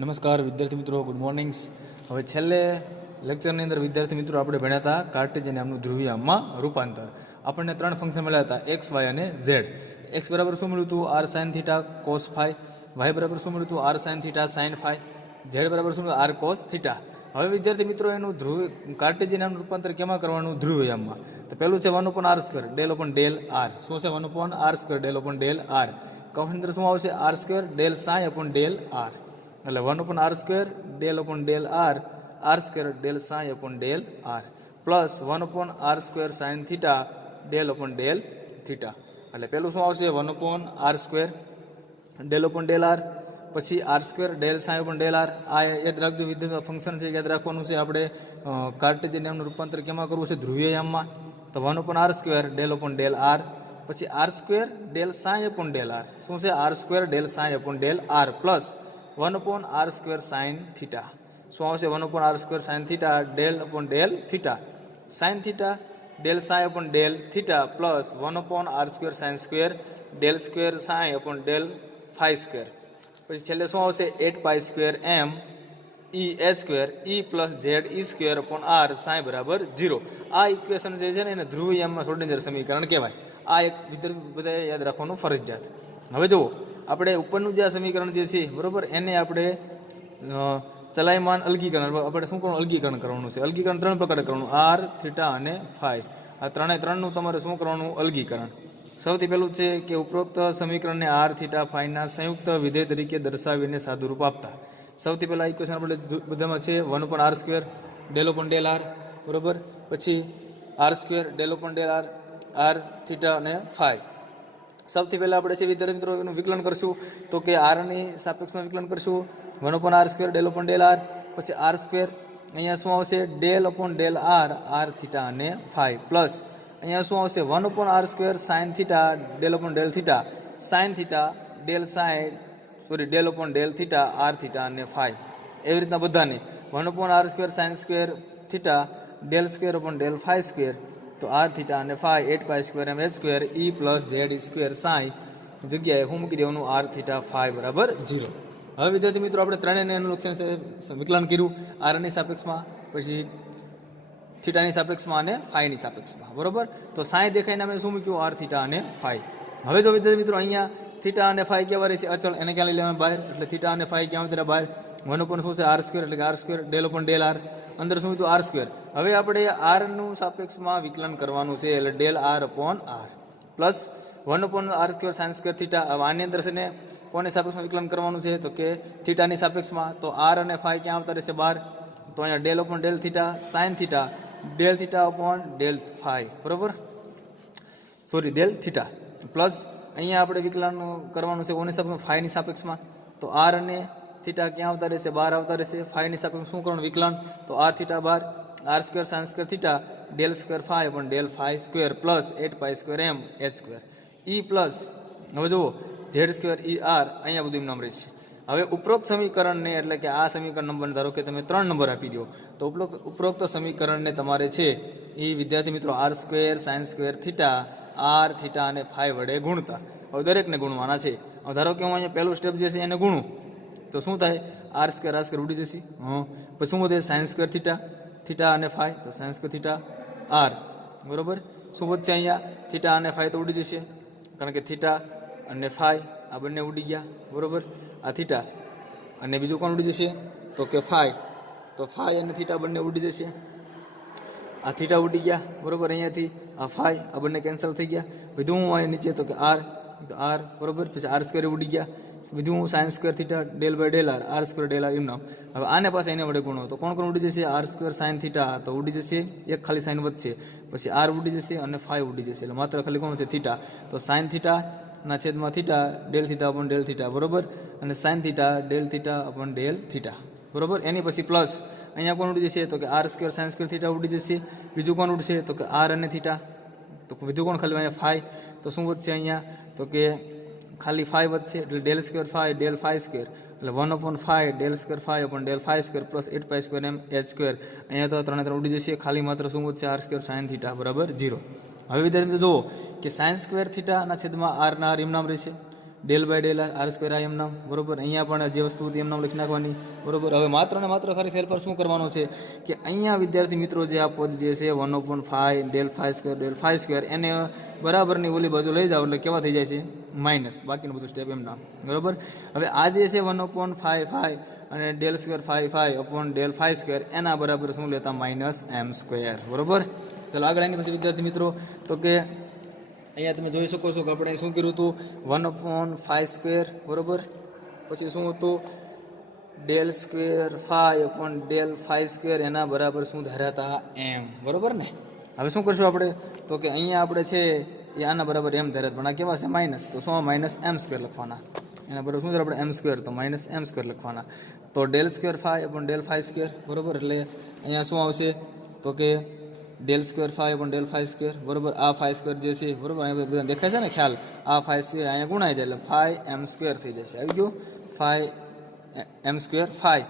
નમસ્કાર વિદ્યાર્થી મિત્રો, ગુડ મોર્નિંગ્સ. હવે છેલ્લે લેક્ચરની અંદર વિદ્યાર્થી મિત્રો આપણે ભણ્યા હતા કાર્ટેશિયન નામનું ધ્રુવીયામમાં રૂપાંતર. આપણને ત્રણ ફંક્શન મળ્યા હતા, એક્સ, વાય અને ઝેડ. એક્સ બરાબર શું મળ્યું હતું? R sine theta cos phi. Y બરાબર શું મળ્યું હતું? R sine theta sine phi. Z બરાબર શું મળ્યું? R cos theta. હવે વિદ્યાર્થી મિત્રો એનું કાર્ટેશિયન નામનું રૂપાંતર કેમાં કરવાનું? ધ્રુવીયામમાં. તો પહેલું છે 1/r², del upon del r. શું છે? 1/r², del upon del R. કૌંસની અંદર શું આવશે? r², del psi upon del r. એટલે 1/r², del upon del r, r² del psi upon del r, plus 1/r² sine theta del upon del theta. એટલે પેલું શું આવશે? 1/r², del upon del r, પછી r² del psi upon del r. આ યાદ રાખજો વિદ્યાર્થી, ફંક્શન છે, યાદ રાખવાનું છે. આપણે કાર્ટેશિયન નામનું રૂપાંતર કેમાં કરવું છે? ધ્રુવીયામમાં. તો 1/r² del upon del r, પછી r² del psi upon del r. શું છે? r² del psi upon del r, plus 1/r² sine theta. શું આવશે? 1/r² sine theta del upon del theta. Sine theta del psi upon del theta, plus 1/r² sine square del square psi upon del phi square. પછી છેલ્લે શું આવશે? 8π² m e h² e plus z e square upon r psi બરાબર 0. આ equation જે છે ને એને ધ્રુવીયામમાં શ્રોડિંજર સમીકરણ કહેવાય. આ એક વિદ્યાર્થી બધાએ યાદ રાખવાનું ફરજિયાત. હવે જુઓ, આપણે ઉપરનું જે આ સમીકરણ જે છે બરાબર, એને આપણે ચલાયમાન અલગીકરણ, આપણે શું કરવાનું? અલગીકરણ કરવાનું છે. અલગીકરણ ત્રણ પ્રકારે કરવાનું, આર, થીટા અને ફાઈ. આ ત્રણનું તમારે શું કરવાનું? અલગીકરણ. સૌથી પહેલું છે કે ઉપરોક્ત સમીકરણને આર, થીટા, ફાઈના સંયુક્ત વિધેય તરીકે દર્શાવીને સાદુરૂપ આપતા. સૌથી પહેલાં ઇક્વેશન આપણે બધામાં છે 1/r², del upon del R, બરાબર. પછી r² del upon del r, r, theta અને ફાઈ. સૌથી પહેલાં આપણે છે વિદ્યાર્થી મિત્રો એનું વિકલન કરશું. તો કે આરની સાપેક્ષમાં વિકલન કરશું, 1/r² del upon del r, પછી r², અહીંયા શું આવશે? Del upon del r, r, theta અને ફાઈ, પ્લસ અહીંયા શું આવશે? 1/r² sine theta del upon del theta, sine theta del sine del upon del theta, r, theta અને phi. એવી રીતના બધાને 1/r² sine square theta del square upon del phi square, તો r, theta અને phi 8π² m h² e plus Z square psi જગ્યાએ હું મૂકી દેવાનું? આર, થીટા, ફાઈ બરાબર 0. હવે વિદ્યાર્થી મિત્રો આપણે ત્રણેયને અનુલક્ષીને વિકલન કર્યું, આરની સાપેક્ષમાં, પછી થીટાની સાપેક્ષમાં અને ફાઈની સાપેક્ષમાં, બરાબર. તો સાઈ દેખાઈને અમે શું મૂક્યું? આર, થીટા અને ફાઈ. હવે જો વિદ્યાર્થી મિત્રો અહીંયા થીટા અને ફાઈ કેવા રહેશે? અચળ. એને ક્યાં લઈ લેવાનું? બહાર. એટલે થીટા અને ફાઈ ક્યાં આવે? બહાર. 1 શું છે? r², એટલે કે r² del upon del R, અંદર શું હતું? r². હવે આપણે આરનું સાપેક્ષમાં વિકલન કરવાનું છે, એટલે del r upon r, plus 1/r² sine square theta. હવે આની અંદર છે ને કોની સાપેક્ષમાં વિકલન કરવાનું છે? તો કે થીટાની સાપેક્ષમાં. તો આર અને ફાઈ ક્યાં આવતા રહેશે? બહાર. તો અહીંયા del upon del theta sine theta del theta upon del phi, બરાબર, ડેલ થીટા, પ્લસ અહીંયા આપણે વિકલન કરવાનું છે કોની સાપેક્ષમાં? ફાઈની સાપેક્ષમાં. તો આર અને થીટા ક્યાં આવતા રહેશે? બહાર આવતા રહેશે. ફાઈની સાપેક્ષમાં શું કરવાનું? વિકલન. તો આર થીટા બહાર, r² sine square theta del square phi પણ del phi square, plus 8π² m h² e plus, હવે જુઓ, ઝેડ² e આર, અહીંયા બધું નામ રહેશે. હવે ઉપરોક્ત સમીકરણને, એટલે કે આ સમીકરણ નંબરને ધારો કે તમે 3 નંબર આપી દો, તો ઉપરોક્ત સમીકરણને તમારે છે એ વિદ્યાર્થી મિત્રો r² sine square theta r, theta અને ફાઈ વડે ગુણતા. હવે દરેકને ગુણવાના છે. હવે ધારો કે હું અહીંયા પહેલું સ્ટેપ જે છે એને ગુણું, તો શું થાય? r² ઉડી જશે. પછી શું વધે? સાઇન સ્ક્વેર થીટા, થીટા અને ફાઈ, તો સાઇન સ્ક્વેર થીટા આર, બરાબર. શું વધશે? અહીંયા થીટા અને ફાઈ તો ઉડી જશે, કારણ કે થીટા અને ફાઈ આ બંને ઉડી ગયા, બરાબર. આ થીટા અને બીજું કોણ ઉડી જશે? તો કે ફાઈ. તો ફાઈ અને થીટા બંને ઉડી જશે. આ થીટા ઉડી ગયા, બરાબર. અહીંયાથી આ ફાઈ આ બંને કેન્સલ થઈ ગયા. બીજું હું અહીં નીચે તો કે આર, તો આર, બરાબર. પછી r² ઉડી ગયા. બીજું હું sine square theta del by del r, r² del r m નામ. હવે આને પાસે એને વડે ગુણો, તો કોણ કોણ ઉડી જશે? r² સાઇન થીટા તો ઉડી જશે, એક ખાલી સાઇન વધશે, પછી આર ઉડી જશે અને ફાઈ ઉડી જશે, એટલે માત્ર ખાલી કોણ છે? થીટા. તો સાઇન થીટા ના છેદમાં theta del theta upon del theta, બરાબર, અને sign theta del theta upon del theta, બરાબર. એની પછી પ્લસ અહીંયા કોણ ઉડી જશે? તો કે r² સાઇન સ્ક્વેર થીટા ઉડી જશે. બીજું કોણ ઉડશે? તો કે આર અને થીટા. તો બીજું કોણ ખાલી અહીંયા ફાઈ. તો શું વધશે અહીંયા? તો કે ખાલી ફાઈ વધશે, એટલે del square phi del phi square, એટલે 1/5 del square phi upon del phi square plus 8π² m h². અહીંયા તો 3 ઉડી જશે, ખાલી માત્ર શું વધશે? r² સાઇન થીટા બરાબર 0. હવે વિદ્યાર્થી મિત્રો જુઓ કે સાઇન સ્ક્વેર થીટાના છેદમાં આરના આર એમ નામ રહેશે, del by del r square આ એમ નામ બરોબર. અહીંયા પણ જે વસ્તુ હતી એમ નામ લખી નાખવાની બરોબર. હવે માત્ર ને માત્ર ખાલી ફેરફાર શું કરવાનો છે કે અહીંયા વિદ્યાર્થી મિત્રો જે આ પદ જે છે 1/5 ડેલ ફાઈ સ્ક્વેર એને બરાબરની ઓલી બાજુ લઈ જાઓ એટલે કેવા થઈ જાય છે માઇનસ. બાકીનું બધું સ્ટેપ એમ નામ બરોબર. હવે આ જે છે 1/5 અને del square phi upon del phi square એના બરાબર શું લેતા માઇનસ એમ સ્ક્વેર બરોબર. ચાલો આગળ એની પછી વિદ્યાર્થી મિત્રો તો કે અહીંયા તમે જોઈ શકો છો કે આપણે શું કર્યું હતું 1/5 સ્ક્વેર બરોબર. પછી શું હતું del square phi upon del phi square એના બરાબર શું ધાર્યા એમ બરોબર ને. હવે શું કરશું આપણે તો કે અહીંયા આપણે છે એ આના બરાબર એમ ધાર્યા પણ આ કેવા છે માઇનસ, તો શું માઇનસ એમ સ્ક્વેર લખવાના. એના બરાબર શું આપણે એમ સ્ક્વેર તો માઇનસ એમ સ્ક્વેર લખવાના. તો del square phi upon del phi square બરોબર. એટલે અહીંયા શું આવશે તો કે del square phi upon del phi square બરોબર. આ ફાઈ સ્ક્વેર જે છે બરોબર અહીંયા બધા દેખાય છે ને ખ્યાલ. આ ફાઈ સ્ક્વેર અહીંયા ગુણાય જાય એટલે ફાઈ એમ સ્ક્વેર થઈ જશે. આવી ગયું ફાઈ એમ સ્ક્વેર ફાઈ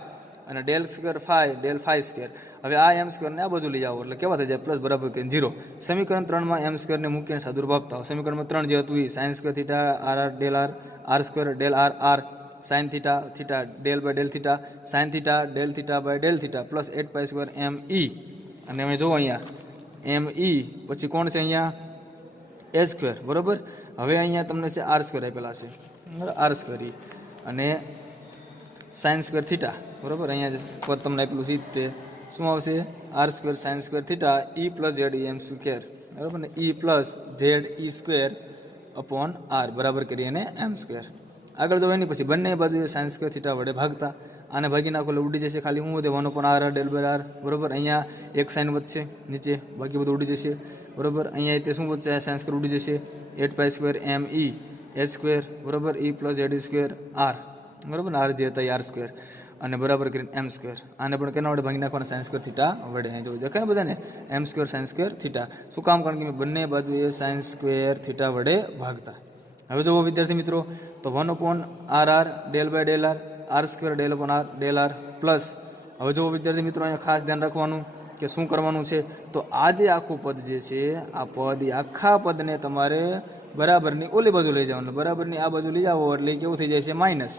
અને del square phi del phi square. હવે આ એમ સ્ક્વેરને આ બાજુ લઈ જાઓ એટલે કેવા થઈ જાય પ્લસ બરાબર કે 0. સમીકરણ 3માં એમ સ્ક્વેરને મૂકીને સાદુરૂપ આપતા હોય. સમીકરણમાં 3 જે હતું એ sine square theta r r del r square del r r sine theta theta del by del theta sine theta del theta by del theta plus 8 pi square M E. અને અમે જુઓ અહીંયા એમ ઈ પછી કોણ છે અહીંયા એ સ્ક્વેર બરોબર. હવે અહીંયા તમને છે આર સ્ક્વેર આપેલા છે બરાબર આર સ્ક્વેર ઈ અને સાઇન સ્ક્વેર થીટા બરોબર. અહીંયા પદ તમને આપેલું છે તે શું આવશે r square sine square theta E plus Z E M square બરાબર ને E plus Z E square upon r બરાબર કરી અને એમ સ્ક્વેર. આગળ જો એની પછી બંને બાજુએ સાઇન સ્ક્વેર થીટા વડે ભાગતા આને ભાગી નાખો એટલે ઉડી જશે. ખાલી શું વધે 1/r ડેલ બાય આર બરોબર. અહીંયા એક સાઇન વધશે નીચે બાકી બધું ઉડી જશે બરોબર. અહીંયા તે શું વધશે સાઇન સ્ક્વેર ઉડી જશે 8 પાઈ સ્ક્વેર એમ ઈ એ સ્ક્વેર બરોબર ઈ પ્લસ ઝેડ સ્ક્વેર આર બરોબર ને આર જે હતા આર સ્ક્વેર અને બરાબર કરીને એમ સ્ક્વેર. આને પણ કેના વડે ભાગી નાખવાના સાઇન સ્ક્વેર થીટા વડે. અહીં જો દેખાય ને બધાને એમ સ્ક્વેર સાઇન સ્ક્વેર થીટા. શું કામ કારણ કે બંને બાજુએ સાઇન સ્ક્વેર થીટા વડે ભાગતા. હવે જુઓ વિદ્યાર્થી મિત્રો તો 1/r del by del r square del upon r del r plus. હવે જુઓ વિદ્યાર્થી મિત્રો અહીંયા ખાસ ધ્યાન રાખવાનું કે શું કરવાનું છે તો આ જે આખું પદ જે છે આ પદ એ આખા પદને તમારે બરાબરની ઓલી બાજુ લઈ જવાનું. બરાબરની આ બાજુ લઈ જાઓ એટલે કેવું થઈ જાય છે માઇનસ.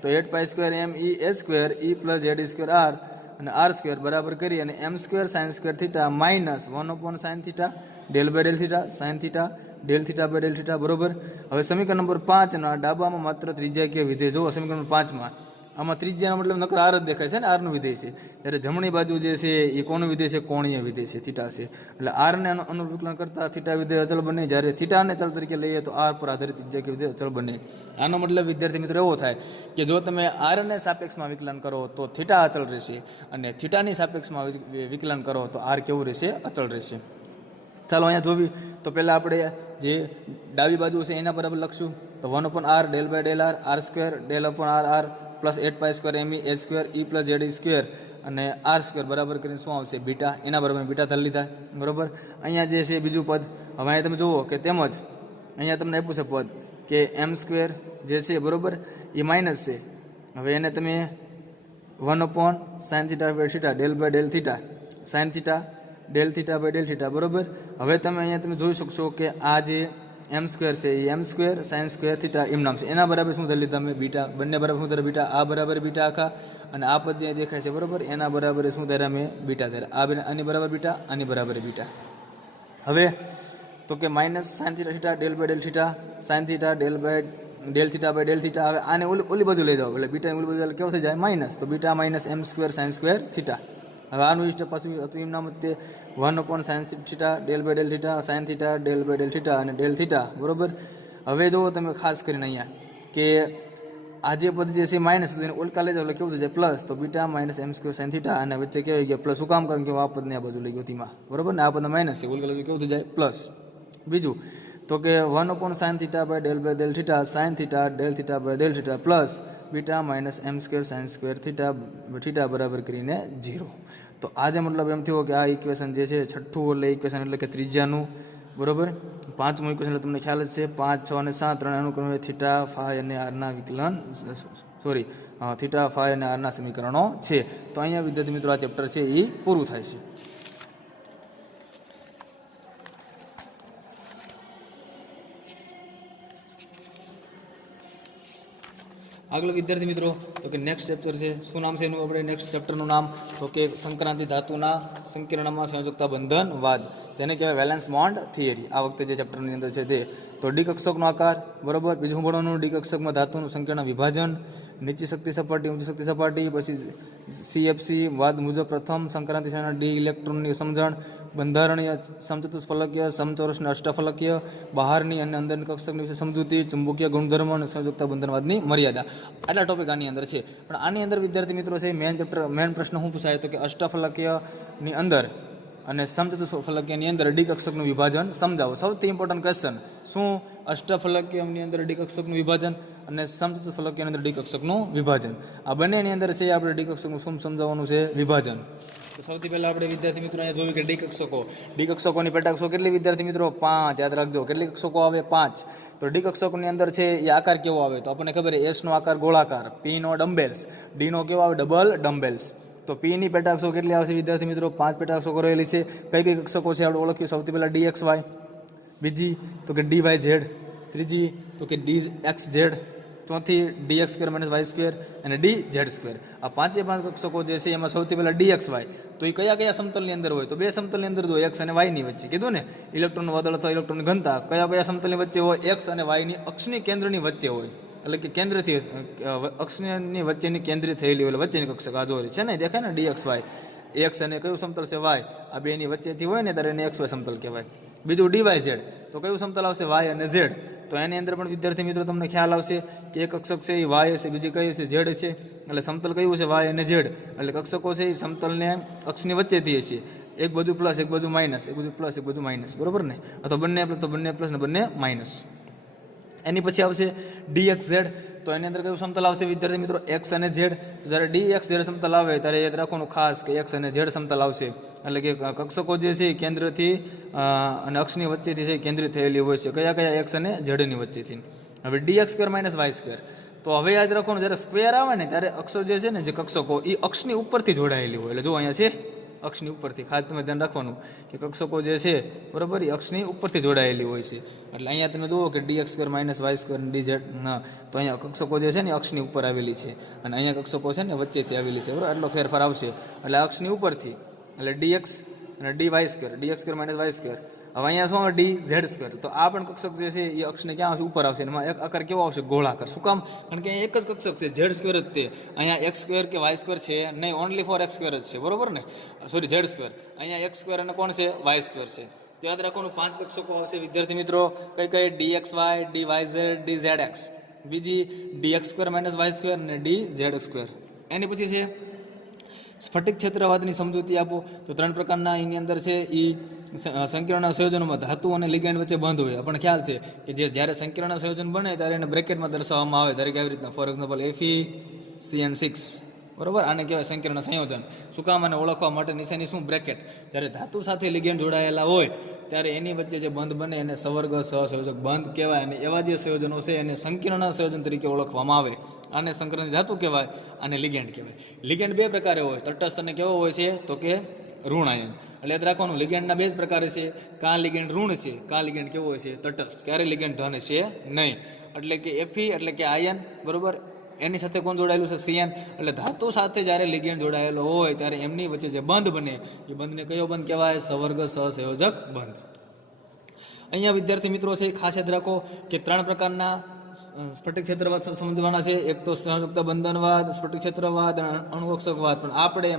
તો 8 પાઈ સ્ક્વેર એમ ઈ એ સ્ક્વેર ઈ પ્લસ ઝેડ સ્ક્વેર આર અને આર સ્ક્વેર બરાબર કરી અને M square sine square theta minus 1 sine theta del by del theta sine theta del theta by del theta બરોબર. હવે સમીકરણ નંબર 5 ના ડાબામાં માત્ર ત્રિજ્યા કે વિધેય જુઓ. સમીકરણ નંબર 5માં આમાં ત્રિજ્યાનો મતલબ નકર આર જ દેખાય છે ને આરનું વિધેય છે. જ્યારે જમણી બાજુ જે છે એ કોનું વિધેય છે કોણીય વિધેય છે થીટા છે. એટલે આરને અનુવિકલન કરતા થીટા વિધેય અચળ બને. જ્યારે થીટાને ચલ તરીકે લઈએ તો આર પર આધારિત ત્રિજ્યા કે વિધેય અચળ બને. આનો મતલબ વિદ્યાર્થી મિત્રો એવો થાય કે જો તમે આરને સાપેક્ષમાં વિકલન કરો તો થીટા અચળ રહેશે અને થીટાની સાપેક્ષમાં વિકલન કરો તો આર કેવું રહેશે અચળ રહેશે. ચાલો અહીંયા જોવી તો પહેલાં આપણે જે ડાબી બાજુ છે એના બરાબર લખશું તો 1/r del by del r square del upon r r plus 8 pi square એમ ઈ એ સ્ક્વેર ઈ પ્લસ ઝેડ સ્ક્વેર અને આર સ્ક્વેર બરાબર કરીને શું આવશે બીટા. એના બરાબર બીટા ધરી લીધા બરાબર. અહીંયા જે છે બીજું પદ હવે અહીંયા તમે જુઓ કે તેમજ અહીંયા તમને આપ્યું છે પદ કે એમ સ્ક્વેર જે છે બરાબર એ માઇનસ છે. હવે એને તમે 1 sine theta by theta del by del theta sine theta del theta by del theta બરાબર. હવે તમે અહીંયા તમે જોઈ શકશો કે આ જે એમ સ્ક્વેર છે એ એમ સ્ક્વેર સાઇન સ્ક્વેર થીટા એમ નામ છે. એના બરાબર શું ધરી લીધા તમે બીટા. બંને બરાબર શું ધરે બીટા. આ બરાબર બીટા આખા અને આ પદ જે દેખાય છે બરાબર એના બરાબર શું ધર્યા મેં બીટા ધર્યા. આ આની બરાબર બીટા આની બરાબર બીટા. હવે તો કે minus sine theta del by del theta sine theta del theta by del theta. હવે આને ઓલી બાજુ લઈ જાઓ એટલે બીટા ઓલી બાજુ કેવું થઈ જાય માઇનસ. તો beta minus m square sine square theta. હવે આનું સ્ટેપ પાછું હતું એમ નામ તે 1 sine theta del by del theta sine theta del by del theta અને ડેલ થીટા બરોબર. હવે જુઓ તમે ખાસ કરીને અહીંયા કે આ જે પદ જે છે માઇનસ એને ઉલટા લઈ જાઓ એટલે કેવું થઈ જાય પ્લસ. તો beta minus m square sine theta અને વચ્ચે કેવાય ગયા પ્લસ. શું કામ કારણ કે આ પદને આ બાજુ લઈ ગયો તેમાં બરોબર ને આ પદ માઇનસ છે ઉલટા લઈ કેવું થઈ જાય પ્લસ. બીજું તો કે 1 sine theta by del theta sine theta del theta by del theta plus beta minus m square sine square theta બરાબર કરીને 0. તો આજે મતલબ એમ થયો કે આ ઇક્વેશન જે છે છઠ્ઠું એટલે ઇક્વેશન એટલે કે ત્રિજ્યાનું બરોબર. પાંચમું ઇક્વેશન એટલે તમને ખ્યાલ જ છે 5, 6 અને 7 ત્રણ અનુક્રમે થીટા ફાઈ અને આરના વિકલન થીટા ફાઈ અને આરના સમીકરણો છે. તો અહીંયા વિદ્યાર્થી મિત્રો આ ચેપ્ટર છે એ પૂરું થાય છે. આગળ વિદ્યાર્થી મિત્રો તો કે નેક્સ્ટ ચેપ્ટર છે, શું નામ છે એનું આપણે નેક્સ્ટ ચેપ્ટરનું નામ? તો કે સંક્રાંતિ ધાતુના સંકીર્ણમાં સંયોજકતા બંધનવાદ, જેને કહેવાય વેલેન્સ બોન્ડ થિયરી. આ વખતે જે ચેપ્ટરની અંદર છે તે તો ડી કક્ષકનો આકાર, બરોબર. બીજું ભણવાનું ડી કક્ષકમાં ધાતુનું સંકીર્ણ વિભાજન, નીચી શક્તિ સપાટી ઊંચી શક્તિ સપાટી, પછી CFC વાદ મુજબ પ્રથમ સંક્રાંતિ શ્રેણીના ડી ઇલેક્ટ્રોનની સમજણ, બંધારણીય સમચતુષ્ફલકીય સમચોરસની અષ્ટફલકીય, બહારની અને અંદરની કક્ષકની વિશે સમજૂતી, ચુંબકીય ગુણધર્મ અને સંયોજકતા બંધનવાદની મર્યાદા. આટલા ટોપિક આની અંદર છે. પણ આની અંદર વિદ્યાર્થી મિત્રો છે મેન પ્રશ્ન શું પૂછાય તો કે અષ્ટફલકીયની અંદર અને સમચતુષ્ફલકીયની અંદર ડી કક્ષકનું વિભાજન સમજાવો. સૌથી ઇમ્પોર્ટન્ટ ક્વેશ્ચન, શું અષ્ટફલકીયની અંદર ડી કક્ષકનું વિભાજન અને સમચતુષ્ફલકીયની અંદર ડી કક્ષકનું વિભાજન, આ બંનેની અંદર છે આપણે ડી કક્ષકનું શું સમજાવવાનું છે? વિભાજન. તો સૌથી પહેલાં આપણે વિદ્યાર્થી મિત્રો અહીંયા જોયું કે ડી કક્ષકોની પેટાકક્ષકો કેટલી વિદ્યાર્થી મિત્રો? 5. યાદ રાખજો, કેટલી કક્ષકો આવે? 5. તો ડી કક્ષકોની અંદર છે એ આકાર કેવો આવે? તો આપણને ખબર છે એસનો આકાર ગોળાકાર, પીનો ડમ્બેલ્સ, ડીનો કેવો આવે? Double dumbbells. તો પીની પેટાકક્ષકો કેટલી આવશે વિદ્યાર્થી મિત્રો? 5 પેટાકક્ષકો રહેલી છે. કઈ કઈ કક્ષકો છે આપણે ઓળખ્યું? સૌથી પહેલાં DXY, બીજી તો કે DYZ, ત્રીજી તો કે DXZ, ચોથી DX² - Y² અને DZ². આ 5 કક્ષકો જે છે એમાં સૌથી પહેલાં DXY, તો એ કયા સમતલની અંદર હોય? તો બે સમતલની અંદર હોય, X અને Y ની વચ્ચે. કીધું ને, ઇલેક્ટ્રોનનું વાદળ અથવા ઇલેક્ટ્રોનની ઘનતા કયા સમતલની વચ્ચે હોય? X અને Y ની અક્ષની કેન્દ્રની વચ્ચે હોય, એટલે કે કેન્દ્રથી અક્ષની વચ્ચેની કેન્દ્રિત થયેલી હોય, વચ્ચેની કક્ષક આ જોરી છે ને, દેખાય ને DXY. X અને કયું સમતલ છે? Y. આ બેની વચ્ચેથી હોય ને ત્યારે એને XY સમતલ કહેવાય. બીજું DYZ, તો કયું સમતલ આવશે? Y અને Z. તો એની અંદર પણ વિદ્યાર્થી મિત્રો તમને ખ્યાલ આવશે કે એક કક્ષક છે એ Y હશે, બીજી કઈ હશે? Z છે. એટલે સમતલ કયું છે? Y અને Z. એટલે કક્ષકો છે એ સમતલને અક્ષની વચ્ચેથી હશે, એક બાજુ પ્લસ એક બાજુ માઇનસ, એક બાજુ પ્લસ એક બાજુ માઇનસ, બરોબર ને? અથવા બંને પ્લસ ને બંને માઇનસ. એની પછી આવશે DXZ, તો એની અંદર કયું સમતલ આવશે વિદ્યાર્થી મિત્રો? X અને Z. તો જ્યારે DXZ સમતલ આવે ત્યારે યાદ રાખવાનું ખાસ કે X અને Z સમતલ આવશે, એટલે કે કક્ષકો જે છે કેન્દ્રથી અને અક્ષની વચ્ચેથી છે કેન્દ્રિત થયેલી હોય છે. કયા X અને Z ની વચ્ચેથી. હવે DX² - Y². તો હવે યાદ રાખવાનું, જ્યારે સ્ક્વેર આવે ને ત્યારે અક્ષો જે છે ને, જે કક્ષકો એ અક્ષની ઉપરથી જોડાયેલી હોય. એટલે જો અહીંયા છે અક્ષની ઉપરથી, ખાસ તમે ધ્યાન રાખવાનું કે કક્ષકો જે છે બરાબર એ અક્ષની ઉપરથી જોડાયેલી હોય છે. એટલે અહીંયા તમે જુઓ કે DX² - Y² અને DZ, તો અહીંયા કક્ષકો જે છે ને અક્ષની ઉપર આવેલી છે અને અહીંયા કક્ષકો છે ને વચ્ચેથી આવેલી છે, બરાબર? એટલો ફેરફાર આવશે. એટલે અક્ષની ઉપરથી એટલે DX અને DY², DX² - Y². હવે અહીંયા શું આવે? DZ². તો આ પણ કક્ષક જે છે એ અક્ષને ક્યાં આવશે? ઉપર આવશે. એમાં એક આકાર કેવો આવશે? ગોળાકાર. શું કામ? કારણ કે અહીંયા એક જ કક્ષક છે, Z² જ તે. અહીંયા X² કે Y² છે નહીં, ઓનલી ફોર X² જ છે, બરોબર ને? Sorry, Z². અહીંયા X² અને કોણ છે? Y² છે. તો યાદ રાખવાનું 5 કક્ષકો આવશે વિદ્યાર્થી મિત્રો. કઈ DXY, DYZ, DZX. બીજી DX² - Y² અને DZ². એની પછી છે સ્ફટિક ક્ષેત્રવાદની સમજૂતી આપો. તો 3 પ્રકારના એની અંદર છે એ સંકીર્ણ સંયોજનોમાં ધાતુ અને લિગેન્ડ વચ્ચે બંધ હોય. આપણને ખ્યાલ છે કે જ્યારે સંકીર્ણ સંયોજન બને ત્યારે એને બ્રેકેટમાં દર્શાવવામાં આવે, દરેક આવી રીતના. ફોર એક્ઝામ્પલ FeCN6, બરોબર? આને કહેવાય સંકીર્ણ સંયોજન. શું કામ? આને ઓળખવા માટે નિશાની શું? બ્રેકેટ. જ્યારે ધાતુ સાથે લિગેન્ડ જોડાયેલા હોય ત્યારે એની વચ્ચે જે બંધ બને એને સવર્ગ સહસંયોજક બંધ કહેવાય. અને એવા જે સંયોજનો છે એને સંકીર્ણ સંયોજન તરીકે ઓળખવામાં આવે. આને સંકરની ધાતુ કહેવાય, આને લિગેન્ડ કહેવાય. લિગેન્ડ 2 પ્રકારે હોય, તટસ્થ અને કેવો હોય છે? તો કે ઋણ આયન. એટલે યાદ રાખવાનું, લિગેન્ડના 2 જ પ્રકાર છે. કાં લિગેન્ડ ઋણ છે, કાં લિગેન્ડ કેવો હોય છે? તટસ્થ. ક્યારે લિગેન્ડ ધન છે નહીં. એટલે કે Fe એટલે કે આયન, બરોબર? એની સાથે કોણ જોડાયેલું છે? CN. એટલે ધાતુ સાથે જ્યારે લિગેન્ડ જોડાયેલો હોય ત્યારે એમની વચ્ચે જે બંધ બને એ બંધને કયો બંધ કહેવાય? સવર્ગ સહસંયોજક બંધ. અહીંયા વિદ્યાર્થી મિત્રો છે ખાસ યાદ રાખો કે 3 પ્રકારના સ્ફટિક ક્ષેત્રવાદ સમજવાના છે. એક તો સંયોજકતા બંધનવાદ, સ્ફટિક ક્ષેત્રવાદ, અણુકક્ષકવાદ. પણ આપણે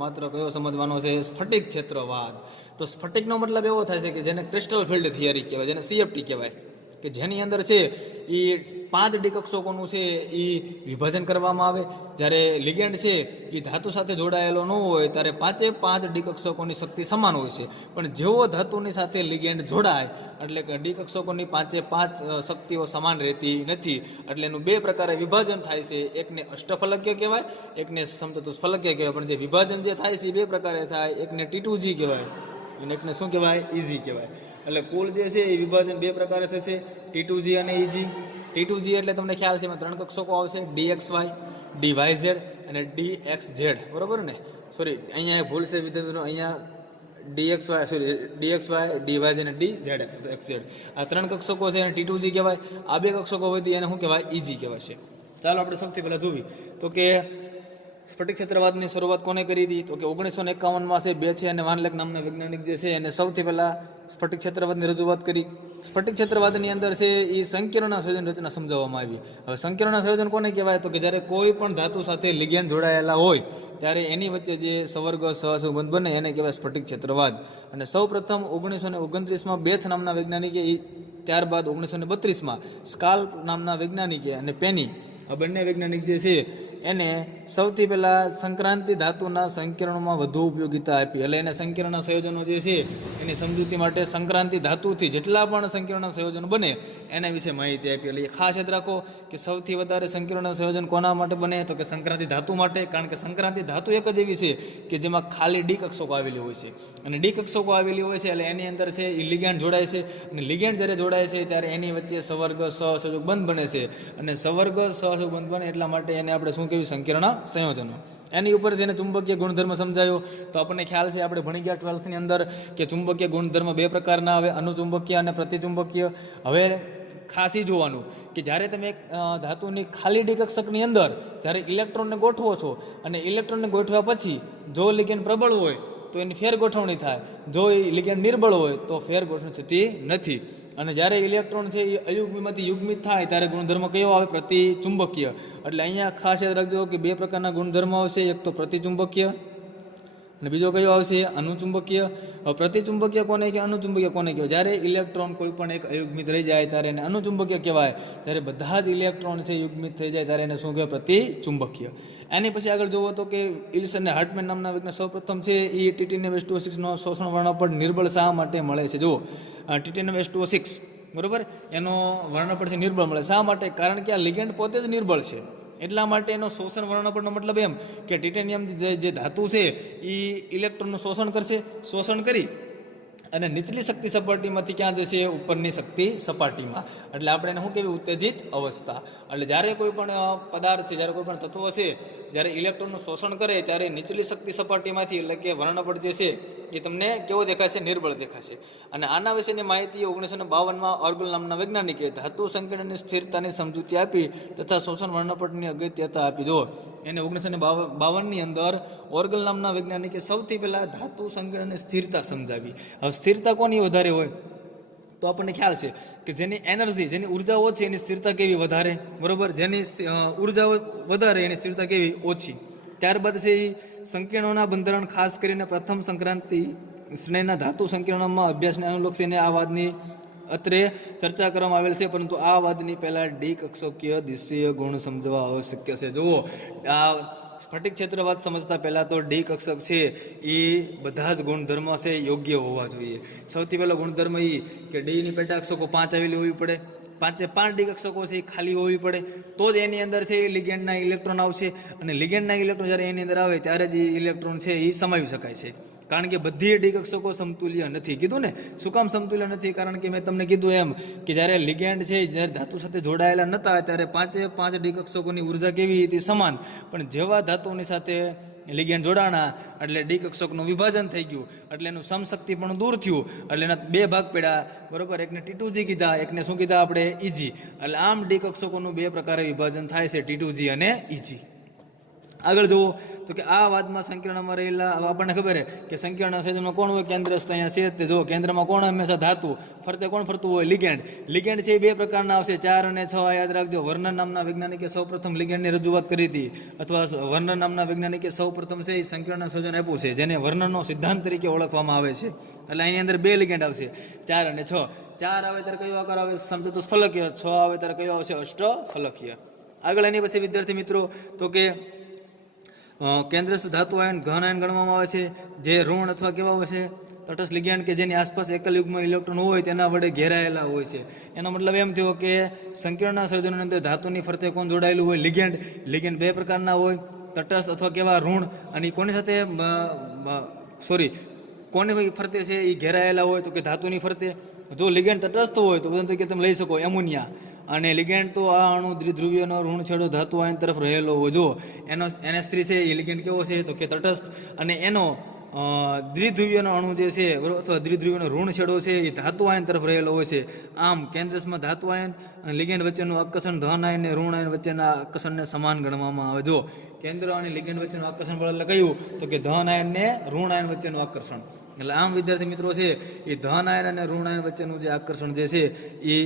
માત્ર કયો સમજવાનો છે? સ્ફટિક ક્ષેત્રવાદ. તો સ્ફટિકનો મતલબ એવો થાય છે કે જેને ક્રિસ્ટલ ફિલ્ડ થિયરી કહેવાય, જેને CFT કહેવાય, કે જેની અંદર છે એ 5 ડી કક્ષકોનું છે એ વિભાજન કરવામાં આવે. જ્યારે લિગેન્ડ છે એ ધાતુ સાથે જોડાયેલો ન હોય ત્યારે 5 ડી કક્ષકોની શક્તિ સમાન હોય છે. પણ જેવો ધાતુની સાથે લિગેન્ડ જોડાય એટલે કે ડી કક્ષકોની 5 શક્તિઓ સમાન રહેતી નથી. એટલે એનું 2 પ્રકારે વિભાજન થાય છે. એકને અષ્ટફલકીય કહેવાય, એકને સમચતુષ્ફલકીય કહેવાય. પણ જે વિભાજન જે થાય છે એ 2 પ્રકારે થાય. એકને T2G કહેવાય અને એકને શું કહેવાય? EG કહેવાય. એટલે કુલ જે છે એ વિભાજન 2 પ્રકારે થશે, T2G અને EG. T2G એટલે તમને ખ્યાલ છે એમાં 3 કક્ષકો આવશે, DXY, DYZ અને DXZ, બરોબર ને? સોરી, અહીંયા ભૂલ છે વિદ્યાર્થીઓ, અહીંયા DXY, DYZ અને DZX. આ 3 કક્ષકો છે એને T2G કહેવાય. આ 2 કક્ષકો હોય એને શું કહેવાય? EG કહેવાય છે. ચાલો આપણે સૌથી પહેલાં જોવી તો કે સ્ફટિક ક્ષેત્રવાદની શરૂઆત કોને કરી હતી તો કે 1951માં છે બેથી અને વાનલેક નામના વૈજ્ઞાનિક જે છે એને સૌથી પહેલાં સ્ફટિક ક્ષેત્રવાદની રજૂઆત કરી. સ્ફટિક ક્ષેત્રવાદની અંદર છે એ સંકીર્ણ સંયોજન રચના સમજાવવામાં આવી. હવે સંકીર્ણ સંયોજન કોને કહેવાય તો કે જ્યારે કોઈ પણ ધાતુ સાથે લિગેન્ડ જોડાયેલા હોય ત્યારે એની વચ્ચે જે સવર્ગ સહસંબંધ બને એને કહેવાય સ્ફટિક ક્ષેત્રવાદ. અને સૌ પ્રથમ 1929માં બેથ નામના વૈજ્ઞાનિકે, ત્યારબાદ 1932માં સ્કાલ નામના વૈજ્ઞાનિકે અને પેની આ બંને વૈજ્ઞાનિક જે છે એને સૌથી પહેલાં સંક્રાંતિ ધાતુના સંકીર્ણોમાં વધુ ઉપયોગિતા આપી. એટલે એને સંકીર્ણ સંયોજનો જે છે એની સમજૂતી માટે સંક્રાંતિ ધાતુથી જેટલા પણ સંકીર્ણ સંયોજનો બને એના વિશે માહિતી આપી. એટલે ખાસ યાદ રાખો કે સૌથી વધારે સંકીર્ણ સંયોજન કોના માટે બને તો કે સંક્રાંતિ ધાતુ માટે. કારણ કે સંક્રાંતિ ધાતુ એક જ એવી છે કે જેમાં ખાલી ડી કક્ષકો આવેલી હોય છે, અને ડી કક્ષકો આવેલી હોય છે એટલે એની અંદર છે એ લિગેન્ડ જોડાય છે, અને લિગેન્ડ જ્યારે જોડાય છે ત્યારે એની વચ્ચે સવર્ગ સહસંયોજક બંધ બને છે, અને સવર્ગ સહસંયોજક બંધ બને એટલા માટે એને આપણે શું કહેવું સંકીર્ણ સંયોજનો. એની ઉપર જેને ચુંબકીય ગુણધર્મ સમજાયો તો આપણને ખ્યાલ છે, આપણે ભણી ગયા 12થની અંદર કે ચુંબકીય ગુણધર્મ બે પ્રકારના આવે, અનુચુંબકીય અને પ્રતિચુંબકીય. હવે ખાસ એ જોવાનું કે જ્યારે તમે એક ધાતુની ખાલી ડી કક્ષકની અંદર જ્યારે ઇલેક્ટ્રોનને ગોઠવો છો અને ઇલેક્ટ્રોનને ગોઠવ્યા પછી જો લિગેન્ડ પ્રબળ હોય તો એની ફેર ગોઠવણી થાય, જો એ લિગેન્ડ નિર્બળ હોય તો ફેર ગોઠવણી થતી નથી. અને જ્યારે ઇલેક્ટ્રોન છે એ અયુગ્મીમાંથી યુગ્મિત થાય ત્યારે ગુણધર્મ કયો આવે પ્રતિચુંબકીય. એટલે અહીંયા ખાસ યાદ રાખજો કે બે પ્રકારના ગુણધર્મ આવશે, એક તો પ્રતિચુંબકીય અને બીજો કયો આવશે અનુચુંબકીય. પ્રતિચુંબકીય કોને કે અનુચુંબકીય કોને કહેવાય? જ્યારે ઇલેક્ટ્રોન કોઈ પણ એક અયુગ્મિત રહી જાય ત્યારે એને અનુચુંબકીય કહેવાય, જ્યારે બધા જ ઇલેક્ટ્રોન છે યુગ્મિત થઈ જાય ત્યારે એને શું કહેવાય પ્રતિચુંબકીય. એની પછી આગળ જોવો તો કે ઇલ્સ અને હાર્ટમેન નામના વિજ્ઞાન સૌપ્રથમ છે એ Tt(H2O6) નો શોષણ વર્ણપટ નિર્બળ શા માટે મળે છે? જુઓ Tt(H2O6) બરોબર, એનો વર્ણપટ છે નિર્બળ મળે. શા માટે? કારણ કે આ લિગેન્ડ પોતે જ નિર્બળ છે, એટલા માટે એનો શોષણ વર્ણપટનો મતલબ એમ કે ટિટેનિયમ જે ધાતુ છે એ ઇલેક્ટ્રોનનું શોષણ કરશે, શોષણ કરી અને નીચલી શક્તિ સપાટીમાંથી ક્યાં જશે? ઉપરની શક્તિ સપાટીમાં. એટલે આપણે એને શું કહેવાય ઉત્તેજિત અવસ્થા. એટલે જ્યારે કોઈ પણ પદાર્થ છે, જ્યારે કોઈ પણ તત્વ છે, જ્યારે ઇલેક્ટ્રોનનું શોષણ કરે ત્યારે નીચલી શક્તિ સપાટીમાંથી એટલે કે વર્ણપટ જે છે એ તમને કેવો દેખાશે? નિર્બળ દેખાશે. અને આના વિશેની માહિતી 1952માં ઓર્ગલ નામના વૈજ્ઞાનિકે ધાતુ સંકીર્ણની સ્થિરતાની સમજૂતી આપી તથા શોષણ વર્ણપટની અગત્યતા આપી. જો એને 1952ની અંદર ઓર્ગલ નામના વૈજ્ઞાનિકે સૌથી પહેલાં ધાતુ સંકીર્ણની સ્થિરતા સમજાવી. હવે સ્થિરતા કોની વધારે હોય તો આપણને ખ્યાલ છે કે જેની એનર્જી, જેની ઉર્જા ઓછી એની સ્થિરતા કેવી? વધારે. બરોબર, જેની ઉર્જા વધારે એની સ્થિરતા કેવી? ઓછી. ત્યારબાદ છે એ સંકીર્ણોના બંધારણ, ખાસ કરીને પ્રથમ સંક્રાંતિ શ્રેણીના ધાતુ સંકીર્ણોમાં અભ્યાસને અનુલક્ષીને આ વાદની અત્રે ચર્ચા કરવામાં આવેલ છે, પરંતુ આ વાદની પહેલાં ડી કક્ષકીય દિશીય ગુણ સમજવા આવશ્યક છે. જુઓ, આ સ્ફટિક ક્ષેત્રવાદ સમજતા પહેલાં તો ડી કક્ષક છે એ બધા જ ગુણધર્મો છે યોગ્ય હોવા જોઈએ. સૌથી પહેલો ગુણધર્મ એ કે ડીની પેટાક્ષકો 5 આવેલી હોવી પડે. 5 ડી કક્ષકો છે એ ખાલી હોવી પડે, તો જ એની અંદર છે એ લિગેન્ડના ઇલેક્ટ્રોન આવશે. અને લિગેન્ડના ઇલેક્ટ્રોન જ્યારે એની અંદર આવે ત્યારે જ ઇલેક્ટ્રોન છે એ સમાવી શકાય છે. કારણ કે બધી ડી કક્ષકો સમતુલ્ય નથી. કીધું ને, શું કામ સમતુલ્ય નથી? કારણ કે મેં તમને કીધું એમ કે જ્યારે લિગેન્ડ છે જ્યારે ધાતુ સાથે જોડાયેલા નહોતા ત્યારે 5 ડી કક્ષકોની ઉર્જા કેવી હતી? સમાન. પણ જેવા ધાતુની સાથે લિગેન્ડ જોડાણા એટલે ડી કક્ષકનું વિભાજન થઈ ગયું, એટલે એનું સમશક્તિ પણ દૂર થયું, એટલે એના 2 ભાગ પડ્યા. બરોબર, એકને T2G કીધા, એકને શું કીધા આપણે? EG. એટલે આમ ડી કક્ષકોનું 2 પ્રકારે વિભાજન થાય છે, T2G અને EG. આગળ જુઓ તો કે આ વાદમાં સંકીર્ણમાં રહેલા, આપણને ખબર છે કે સંકીર્ણ સંયોજનમાં કોણ હોય? કેન્દ્રસ્થ અહીંયા છે તે. જો કેન્દ્રમાં કોણ? હંમેશા ધાતુ. ફરતે કોણ ફરતું હોય? લિગેન્ડ. લિગેન્ડ છે એ 2 પ્રકારના આવશે, 4 અને 6. યાદ રાખજો. વર્નર નામના વૈજ્ઞાનિકે સૌપ્રથમ લિગેન્ડની રજૂઆત કરી હતી, અથવા વર્નર નામના વૈજ્ઞાનિકે સૌપ્રથમ છે એ સંકીર્ણ સંયોજન આપ્યું છે, જેને વર્નરનો સિદ્ધાંત તરીકે ઓળખવામાં આવે છે. એટલે એની અંદર 2 લિગેન્ડ આવશે, 4 અને 6. 4 આવે ત્યારે કયો આકાર આવે? સમચતુષ્ફલકીય. 6 આવે ત્યારે કયો આવશે? અષ્ટફલકીય. આગળ એની પછી વિદ્યાર્થી મિત્રો તો કે કેન્દ્રસ્થ ધાતુ આયન ઘન આયન ગણવામાં આવે છે, જે ઋણ અથવા કેવા હોય છે? તટસ્થ લિગેન્ડ કે જેની આસપાસ એકલ યુગ્મ ઇલેક્ટ્રોન હોય તેના વડે ઘેરાયેલા હોય છે. એનો મતલબ એમ થયો કે સંકીર્ણ સંયોજનની અંદર ધાતુની ફરતે કોણ જોડાયેલું હોય? લિગેન્ડ. લિગેન્ડ 2 પ્રકારના હોય, તટસ્થ અથવા કેવા? ઋણ. અને કોની સાથે કોની ફરતે છે એ ઘેરાયેલા હોય તો કે ધાતુની ફરતે. જો લિગેન્ડ તટસ્થ હોય તો ઉદાહરણ તરીકે તમે લઈ શકો એમોનિયા, અને લિગેન્ડ તો આ અણુ દ્વિધ્રુવીયનો ઋણ છેડો ધાતુ આયન તરફ રહેલો હોય. જો એનો NH3 છે એ લિગેન્ડ કેવો છે? તો કે તટસ્થ. અને એનો દ્વિધ્રુવીયનો અણુ જે છે બરાબર અથવા દ્વિધ્રુવીયનો ઋણ છેડો છે એ ધાતુ આયન તરફ રહેલો હોય છે. આમ કેન્દ્રસમાં ધાતુ આયન અને લિગેન્ડ વચ્ચેનું આકર્ષણ ધન આયન અને ઋણ આયન વચ્ચેના આકર્ષણને સમાન ગણવામાં આવે. જો કેન્દ્ર અને લિગેન્ડ વચ્ચેનું આકર્ષણ બળ એટલે કયું તો કે ધન આયન ને ઋણ આયન વચ્ચેનું આકર્ષણ. એટલે આમ વિદ્યાર્થી મિત્રો છે એ ધન આયન અને ઋણ આયન વચ્ચેનું જે આકર્ષણ જે છે એ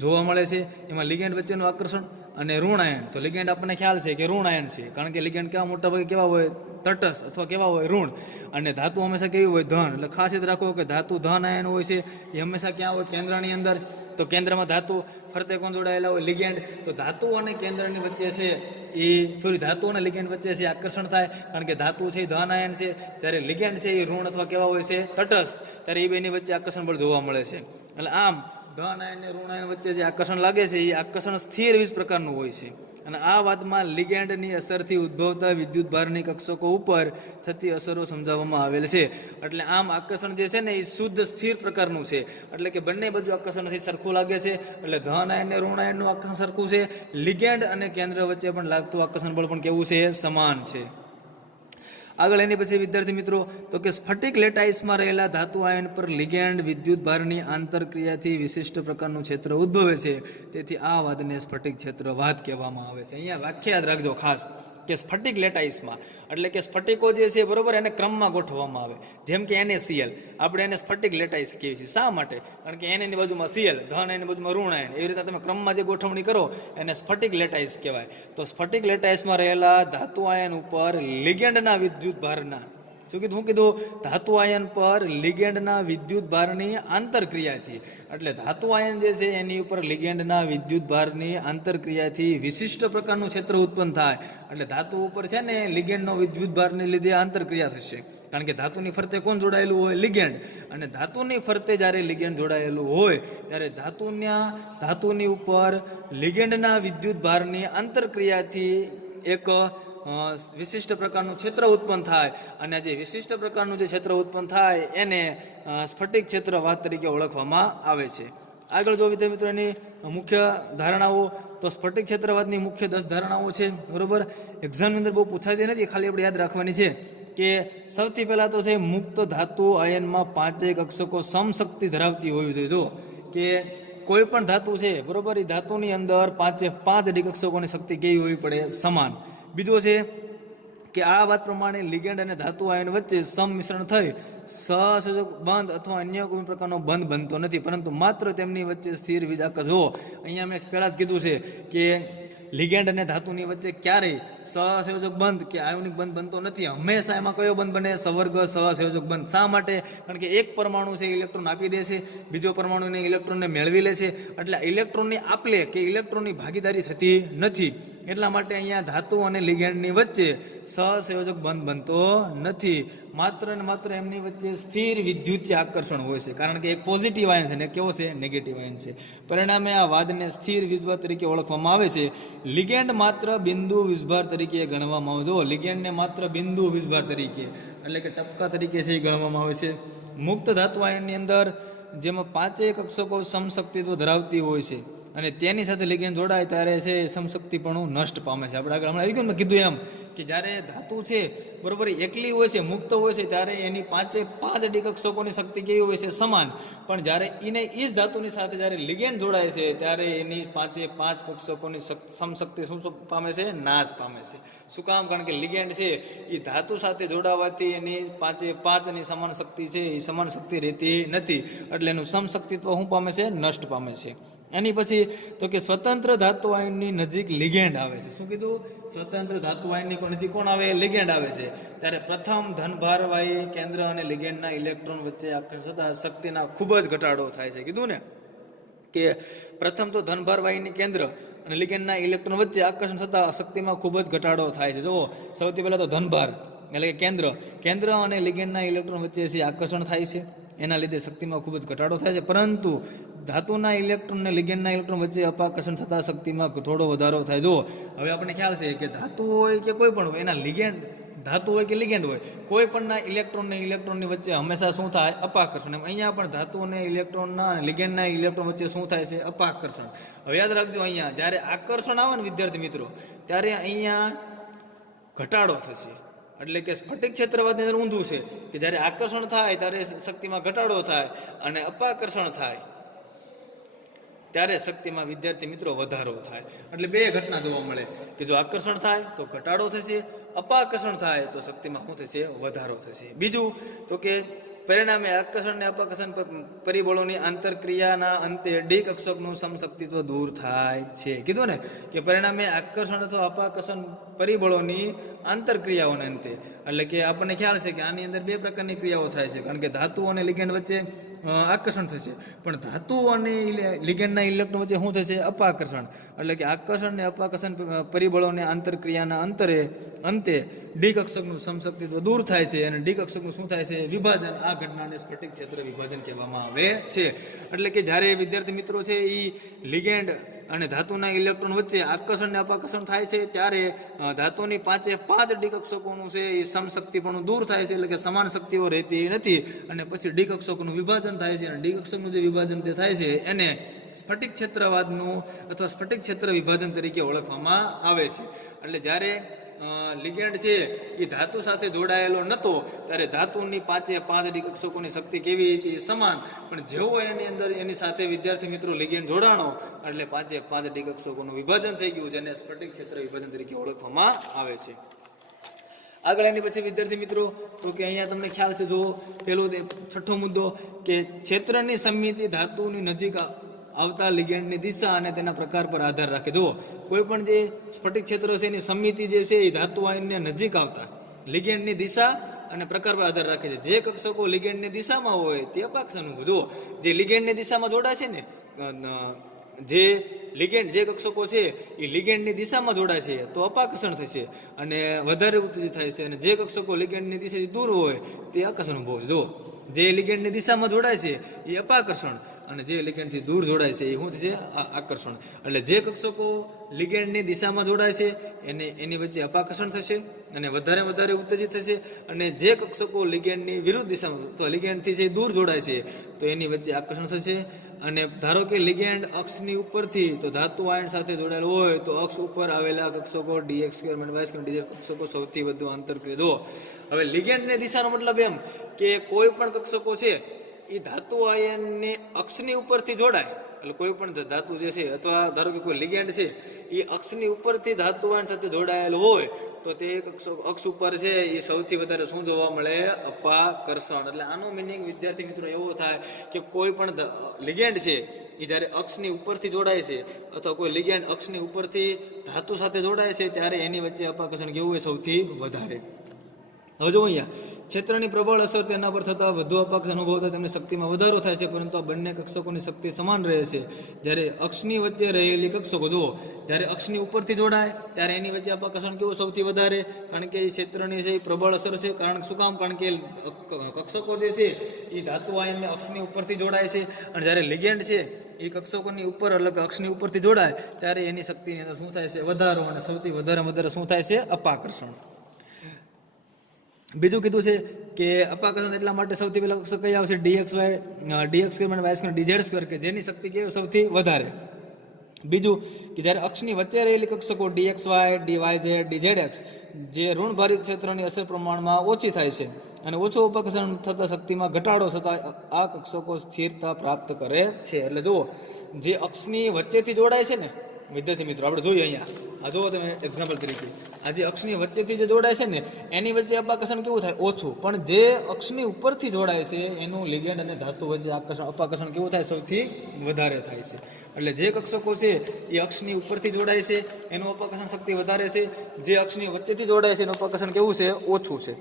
જોવા મળે છે. એમાં લિગેન્ડ વચ્ચેનું આકર્ષણ અને ઋણ આયન, તો લિગેન્ડ આપણને ખ્યાલ છે કે ઋણ આયન છે, કારણ કે લિગેન્ડ કેવા મોટા ભાગે કેવા હોય તટસ્થ અથવા કેવા હોય ઋણ, અને ધાતુ હંમેશા કેવી હોય ધન. એટલે ખાસ યાદ રાખો કે ધાતુ ધન આયન હોય છે એ હંમેશા ક્યાં હોય કેન્દ્રની અંદર. તો કેન્દ્રમાં ધાતુ ફરતે કોણ જોડાયેલા હોય લિગેન્ડ. તો ધાતુ અને કેન્દ્રની વચ્ચે છે એ ધાતુ અને લિગેન્ડ વચ્ચે છે આકર્ષણ થાય, કારણ કે ધાતુ છે એ ધન આયન છે, જ્યારે લિગેન્ડ છે એ ઋણ અથવા કેવા હોય છે તટસ્થ, ત્યારે એ બેની વચ્ચે આકર્ષણ બળ જોવા મળે છે. એટલે આમ ધન આયન અને ઋણ આયન વચ્ચે જે આકર્ષણ લાગે છે એ આકર્ષણ સ્થિર વીજ પ્રકારનું હોય છે. અને આ વાતમાં લિગેન્ડની અસરથી ઉદ્ભવતા વિદ્યુત ભારની કક્ષકો ઉપર થતી અસરો સમજાવવામાં આવેલ છે. એટલે આમ આકર્ષણ જે છે ને એ શુદ્ધ સ્થિર પ્રકારનું છે, એટલે કે બંને બાજુ આકર્ષણ સરખું લાગે છે. એટલે ધન આયન અને ઋણ આયનનું આકર્ષણ સરખું છે, લિગેન્ડ અને કેન્દ્ર વચ્ચે પણ લાગતું આકર્ષણ બળ પણ કેવું છે સમાન છે. આગળ એની પછી વિદ્યાર્થી મિત્રો તો કે સ્ફટિક લેટાઇસમાં રહેલા ધાતુ આયન પર લિગેન્ડ વિદ્યુત ભારની આંતરક્રિયાથી વિશિષ્ટ પ્રકારનું ક્ષેત્ર ઉદ્ભવે છે, તેથી આ વાદને સ્ફટિક ક્ષેત્રવાદ કહેવામાં આવે છે. અહીંયા વાક્ય યાદ રાખજો ખાસ કે સ્ફટિક લેટાઇસમાં, એટલે કે સ્ફટિકો જે છે બરોબર એને ક્રમમાં ગોઠવવામાં આવે. જેમ કે NaCl આપણે એને સ્ફટિક લેટાઇસ કહીએ છીએ. શા માટે? કારણ કે એની બાજુમાં Cl ધન એની બાજુમાં ઋણ આયન, એવી રીતે તમે ક્રમમાં જે ગોઠવણી કરો એને સ્ફટિક લેટાઇસ કહેવાય. તો સ્ફટિક લેટાઇસમાં રહેલા ધાતુ આયન ઉપર લિગેન્ડના વિદ્યુત ભારના શું કીધું ધાતુ આયન પર લિગેન્ડના વિદ્યુત ભારની આંતરક્રિયાથી, એટલે ધાતુ આયન જે છે એની ઉપર લિગેન્ડના વિદ્યુત ભારની આંતરક્રિયાથી વિશિષ્ટ પ્રકારનું ક્ષેત્ર ઉત્પન્ન થાય. એટલે ધાતુ ઉપર છે ને લિગેન્ડનો વિદ્યુત ભારને લીધે આંતરક્રિયા થશે, કારણ કે ધાતુની ફરતે કોણ જોડાયેલું હોય લિગેન્ડ, અને ધાતુની ફરતે જ્યારે લિગેન્ડ જોડાયેલું હોય ત્યારે ધાતુની ઉપર લિગેન્ડના વિદ્યુત ભારની આંતરક્રિયાથી એક વિશિષ્ટ પ્રકારનું ક્ષેત્ર ઉત્પન્ન થાય, અને જે વિશિષ્ટ પ્રકારનું જે ક્ષેત્ર ઉત્પન્ન થાય એને સ્ફટિક ક્ષેત્રવાદ તરીકે ઓળખવામાં આવે છે. આગળ જો વિદ્યાર્થી મિત્રો એની મુખ્ય ધારણાઓ, તો સ્ફટિક ક્ષેત્રવાદની મુખ્ય 10 ધારણાઓ છે બરોબર. એક્ઝામની અંદર બહુ પૂછાતી નથી, ખાલી આપણે યાદ રાખવાની છે કે સૌથી પહેલાં તો છે મુક્ત ધાતુ આયનમાં 5 કક્ષકો સમશક્તિ ધરાવતી હોવી જોઈએ. જો કે કોઈ પણ ધાતુ છે બરોબર, એ ધાતુની અંદર 5 ડી કક્ષકોની શક્તિ કેવી હોવી પડે સમાન. બીજો છે કે આ વાત પ્રમાણે લિગેન્ડ અને ધાતુ આયન વચ્ચે સંમિશ્રણ થઈ સહસંયોજક બંધ અથવા અન્ય કોઈ પ્રકારનો બંધ બનતો નથી, પરંતુ માત્ર તેમની વચ્ચે સ્થિર વીજ આકર્ષણ. જુઓ અહીંયા મેં પહેલાં જ કીધું છે કે લિગેન્ડ અને ધાતુની વચ્ચે ક્યારેય સહસંયોજક બંધ કે આયોનિક બંધ બનતો નથી. હંમેશા એમાં કયો બંધ બને? સવર્ગ સહસંયોજક બંધ. શા માટે? કારણ કે એક પરમાણુ છે ઇલેક્ટ્રોન આપી દે છે, બીજો પરમાણુને ઇલેક્ટ્રોનને મેળવી લે છે, એટલે ઇલેક્ટ્રોનની આપલે કે ઇલેક્ટ્રોનની ભાગીદારી થતી નથી. એટલા માટે અહીંયા ધાતુ અને લિગેન્ડની વચ્ચે સહસંયોજક બંધ બનતો નથી. માત્ર ને માત્ર એમની વચ્ચે સ્થિર વિદ્યુતીય આકર્ષણ હોય છે, કારણ કે એક પોઝિટિવ આયન છે ને કેવો છે નેગેટિવ આયન છે. પરિણામે આ વાદને સ્થિર વીજભાર તરીકે ઓળખવામાં આવે છે. લિગેન્ડ માત્ર બિંદુ વીજભાર તરીકે ગણવામાં આવે. જો લિગેન્ડને માત્ર બિંદુ વીજભાર તરીકે એટલે કે ટપકા તરીકે છે એ ગણવામાં આવે છે. મુક્ત ધાતુ આયનની અંદર જેમાં 5 કક્ષકો સમશક્તિત્વ ધરાવતી હોય છે અને તેની સાથે લિગેન્ડ જોડાય ત્યારે છે સમશક્તિપણું નષ્ટ પામે છે. આપણે આગળ હમણાં આવી ગયું મેં કીધું એમ કે જ્યારે ધાતુ છે બરોબર એકલી હોય છે, મુક્ત હોય છે, ત્યારે એની 5 ડી કક્ષકોની શક્તિ કેવી હોય છે સમાન. પણ જ્યારે એ જ ધાતુની સાથે જ્યારે લિગેન્ડ જોડાય છે ત્યારે એની 5 કક્ષકોની સમશક્તિ શું પામે છે? નાશ પામે છે. શું કામ? કારણ કે લિગેન્ડ છે એ ધાતુ સાથે જોડાવાથી એની 5ની સમાન શક્તિ છે એ સમાન શક્તિ રહેતી નથી, એટલે એનું સમશક્તિત્વ શું પામે છે? નષ્ટ પામે છે. એની પછી તો કે સ્વતંત્ર ધાતુ આયનની નજીક લિગેન્ડ આવે છે. શું કીધું? સ્વતંત્ર ધાતુ આયનની નજીક કોણ આવે? લિગેન્ડ આવે છે. ત્યારે પ્રથમ ધનભારવાહી કેન્દ્ર અને લિગેન્ડના ઇલેક્ટ્રોન વચ્ચે થતા શક્તિના ખૂબ જ ઘટાડો થાય છે. કીધું ને કે પ્રથમ તો ધનભારવાહીની કેન્દ્ર અને લિગેન્ડના ઇલેક્ટ્રોન વચ્ચે આકર્ષણ થતા શક્તિમાં ખૂબ જ ઘટાડો થાય છે. જુઓ સૌથી પહેલાં તો ધનભાર એટલે કે કેન્દ્ર અને લિગેન્ડના ઇલેક્ટ્રોન વચ્ચે જે આકર્ષણ થાય છે એના લીધે શક્તિમાં ખૂબ જ ઘટાડો થાય છે, પરંતુ ધાતુના ઇલેક્ટ્રોન અને લિગેન્ડના ઇલેક્ટ્રોન વચ્ચે અપાકર્ષણ થતાં શક્તિમાં થોડો વધારો થાય. જુઓ હવે આપણને ખ્યાલ છે કે ધાતુ હોય કે કોઈ પણ હોય એના લિગેન્ડ ધાતુ હોય કે લિગેન્ડ હોય કોઈ પણના ઇલેક્ટ્રોનની વચ્ચે હંમેશા શું થાય? અપાકર્ષણ. એમ અહીંયા પણ ધાતુ અને ઇલેક્ટ્રોનના લિગેન્ડના ઇલેક્ટ્રોન વચ્ચે શું થાય છે? અપાકર્ષણ. હવે યાદ રાખજો અહીંયા જ્યારે આકર્ષણ આવે ને વિદ્યાર્થી મિત્રો ત્યારે અહીંયા ઘટાડો થશે, એટલે કે સ્ફટિક ક્ષેત્રવાદની અંદર ઊંધું છે કે જ્યારે આકર્ષણ થાય ત્યારે શક્તિમાં ઘટાડો થાય અને અપાકર્ષણ થાય ત્યારે શક્તિમાં વિદ્યાર્થી મિત્રો વધારો થાય. એટલે બે ઘટના જોવા મળે કે જો આકર્ષણ થાય તો ઘટાડો થશે, અપાકર્ષણ થાય તો શક્તિમાં શું થશે? વધારો થશે. બીજું તો કે પરિણામે આકર્ષણ અને અપાકર્ષણ પરિબળોની આંતરક્રિયાના અંતે ડી કક્ષકનું સમશક્તિત્વ દૂર થાય છે. કીધું ને કે પરિણામે આકર્ષણ અથવા અપાકર્ષણ પરિબળોની આંતરક્રિયાઓને અંતે, એટલે કે આપણને ખ્યાલ છે કે આની અંદર બે પ્રકારની ક્રિયાઓ થાય છે, કારણ કે ધાતુ અને લિગેન્ડ વચ્ચે આકર્ષણ થશે, પણ ધાતુ અને લિગેન્ડના ઇલેક્ટ્રોન વચ્ચે શું થશે? અપાકર્ષણ. એટલે કે આકર્ષણ અને અપાકર્ષણ પરિબળોને આંતરક્રિયાના અંતે ડી કક્ષકનું સમશક્તિત્વ દૂર થાય છે અને ડી કક્ષકનું શું થાય છે? વિભાજન. આ ઘટનાને સ્ફટિક ક્ષેત્ર વિભાજન કહેવામાં આવે છે. એટલે કે જ્યારે વિદ્યાર્થી મિત્રો છે એ લિગેન્ડ અને ધાતુના ઇલેક્ટ્રોન વચ્ચે આકર્ષણ અને અપાકર્ષણ થાય છે ત્યારે ધાતુની 5 ડી કક્ષકોનું છે એ સમશક્તિપણું દૂર થાય છે, એટલે કે સમાન શક્તિઓ રહેતી નથી અને પછી ડી કક્ષકોનું વિભાજન થાય છે અને ડી કક્ષકનું જે વિભાજન તે થાય છે એને સ્ફટિક ક્ષેત્રવાદનું અથવા સ્ફટિક ક્ષેત્ર વિભાજન તરીકે ઓળખવામાં આવે છે. એટલે જ્યારે લિગેન્ડ છે એ ધાતુ સાથે જોડાયેલો નહોતો ત્યારે ધાતુની 5 ડી કક્ષકોની શક્તિ કેવી હતી? સમાન. પણ જેવો એની અંદર એની સાથે વિદ્યાર્થી મિત્રો લિગેન્ડ જોડાણો એટલે 5 ડી કક્ષકોનું વિભાજન થઈ ગયું, જેને સ્ફટિક ક્ષેત્ર વિભાજન તરીકે ઓળખવામાં આવે છે. આગળ એની પછી વિદ્યાર્થી મિત્રો તો કે અહીંયા તમને ખ્યાલ છે, જો પેલો છઠ્ઠો મુદ્દો કે ક્ષેત્રની સમિતિ ધાતુની નજીક આવતા લિગેન્ડની દિશા અને તેના પ્રકાર પર આધાર રાખે. જુઓ, કોઈ પણ જે સ્ફટિક ક્ષેત્ર છે એની સમિતિ જે છે એ ધાતુ આયનને નજીક આવતા લિગેન્ડની દિશા અને પ્રકાર પર આધાર રાખે છે. જે કક્ષકો લિગેન્ડની દિશામાં હોય તે અપાકર્ષણ. જુઓ, જે લિગેન્ડની દિશામાં જોડાશે ને, જે કક્ષકો છે એ લિગેન્ડની દિશામાં જોડાય છે તો અપાકર્ષણ થશે અને વધારે ઉત્તેજિત થાય છે, અને જે કક્ષકો લિગેન્ડની દિશાથી દૂર હોય તે આકર્ષણ અનુભવશે. જુઓ, જે લિગેન્ડની દિશામાં જોડાય છે એ અપાકર્ષણ અને જે લિગેન્ડથી દૂર જોડાય છે એ શું થશે? આકર્ષણ. એટલે જે કક્ષકો લિગેન્ડની દિશામાં જોડાય છે એની વચ્ચે અપાકર્ષણ થશે અને વધારે ઉત્તેજિત થશે, અને જે કક્ષકો લિગેન્ડની વિરુદ્ધ દિશામાં અથવા લિગેન્ડથી જે દૂર જોડાય છે તો એની વચ્ચે આકર્ષણ થશે. અને ધારો કે લિગેન્ડ અક્ષની ઉપરથી તો ધાતુ આયન સાથે જોડાયેલ હોય તો અક્ષ ઉપર આવેલા કક્ષકો dx² - y² dz કક્ષકો સૌથી વધુ આંતરક્રિયા. જુઓ, હવે લિગેન્ડની દિશાનો મતલબ એમ કે કોઈ પણ કક્ષકો છે એ ધાતુ આયનને અક્ષની ઉપરથી જોડાય, એટલે કોઈ પણ ધાતુ જે છે અથવા ધારો કે કોઈ લિગેન્ડ છે એ અક્ષની ઉપરથી ધાતુ આયન સાથે જોડાયેલ હોય તો તે અક્ષ ઉપર છે એ સૌથી વધારે શું જોવા મળે? અપાકર્ષણ. એટલે આનો મિનિંગ વિદ્યાર્થી મિત્રો એવો થાય કે કોઈ પણ લિગેન્ડ છે એ જ્યારે અક્ષની ઉપરથી જોડાય છે અથવા કોઈ લિગેન્ડ અક્ષની ઉપરથી ધાતુ સાથે જોડાય છે ત્યારે એની વચ્ચે અપાકર્ષણ કેવું હોય? સૌથી વધારે. હવે જો અહીંયા ક્ષેત્રની પ્રબળ અસર તેના પર થતા વધુ અપાકર્ષણ અનુભવતા તેમની શક્તિમાં વધારો થાય છે, પરંતુ આ બંને કક્ષકોની શક્તિ સમાન રહે છે. જ્યારે અક્ષની વચ્ચે રહેલી કક્ષકો, જુઓ, જ્યારે અક્ષની ઉપરથી જોડાય ત્યારે એની વચ્ચે અપાકર્ષણ કેવું? સૌથી વધારે, કારણ કે એ ક્ષેત્રની છે એ પ્રબળ અસર છે. કારણ શું કામ? કારણ કે કક્ષકો જે છે એ ધાતુ આયનને અક્ષની ઉપરથી જોડાય છે, અને જ્યારે લિગેન્ડ છે એ કક્ષકોની ઉપર એટલે અક્ષની ઉપરથી જોડાય ત્યારે એની શક્તિની અંદર શું થાય છે? વધારો, અને સૌથી વધારે શું થાય છે? અપાકર્ષણ. બીજું કીધું છે કે અપાકર્ષણ એટલા માટે સૌથી પહેલા કક્ષક કઈ આવશે? dx² - y² dz² કે જેની શક્તિ કેવી? સૌથી વધારે. બીજું કે જ્યારે અક્ષની વચ્ચે રહેલી કક્ષકો dxy dyz dzx જે ઋણભારિત ક્ષેત્રની અસર પ્રમાણમાં ઓછી થાય છે અને ઓછું અપાકર્ષણ થતા શક્તિમાં ઘટાડો થતા આ કક્ષકો સ્થિરતા પ્રાપ્ત કરે છે. એટલે જુઓ, જે અક્ષની વચ્ચેથી જોડાય છે ને વિદ્યાર્થી મિત્રો, આપણે જોઈએ અહીંયા, આ જુઓ તમે એક્ઝામ્પલ તરીકે, આ જે અક્ષની વચ્ચેથી જે જોડાય છે ને એની વચ્ચે અપાકર્ષણ કેવું થાય? ઓછું. પણ જે અક્ષની ઉપરથી જોડાય છે એનું લિગેન્ડ અને ધાતુ વચ્ચે અપાકર્ષણ કેવું થાય? સૌથી વધારે થાય છે. એટલે જે કક્ષકો છે એ અક્ષની ઉપરથી જોડાય છે એનું અપાકર્ષણ શક્તિ વધારે છે, જે અક્ષની વચ્ચેથી જોડાય છે એનું અપાકર્ષણ કેવું છે? ઓછું છે.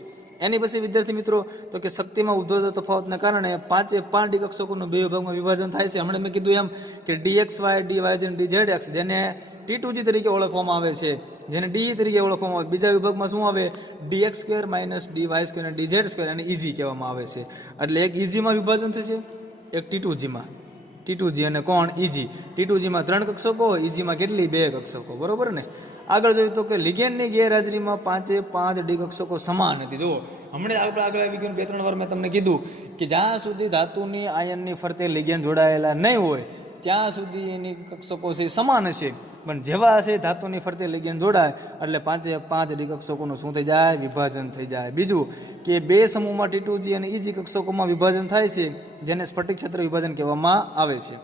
એની પછી વિદ્યાર્થી મિત્રો તો કે શક્તિમાં ઉદ્ભવતા તફાવતના કારણે 5 ડી કક્ષકોનું બે વિભાગમાં વિભાજન થાય છે. હમણાં મેં કીધું એમ કે dxy dyz dzx જેને T2G તરીકે ઓળખવામાં આવે છે, જેને DE તરીકે ઓળખવામાં આવે. બીજા વિભાગમાં શું આવે? dx² - dy² અને dz² અને ઇઝી કહેવામાં આવે છે. એટલે એક ઇઝીમાં વિભાજન થશે, એક T2Gમાં. T2G અને કોણ? ઇઝી. T2Gમાં 3 કક્ષકો, ઇઝીમાં કેટલી? 2 કક્ષકો. બરોબર ને? આગળ જોયું તો કે લિગેન્ડની ગેરહાજરીમાં 5 ડી કક્ષકો સમાન હતી. જુઓ, હમણાં આગળ આવી ગયું 2-3 વાર મેં તમને કીધું કે જ્યાં સુધી ધાતુની આયનની ફરતે લિગેન્ડ જોડાયેલા નહીં હોય ત્યાં સુધી એની કક્ષકો છે સમાન હશે, પણ જેવા છે ધાતુની ફરતે લિગેન્ડ જોડાય એટલે 5 ડી કક્ષકોનું શું થઈ જાય? વિભાજન થઈ જાય. બીજું કે બે સમૂહમાં T2G અને EG કક્ષકોમાં વિભાજન થાય છે, જેને સ્ફટિક ક્ષેત્ર વિભાજન કહેવામાં આવે છે.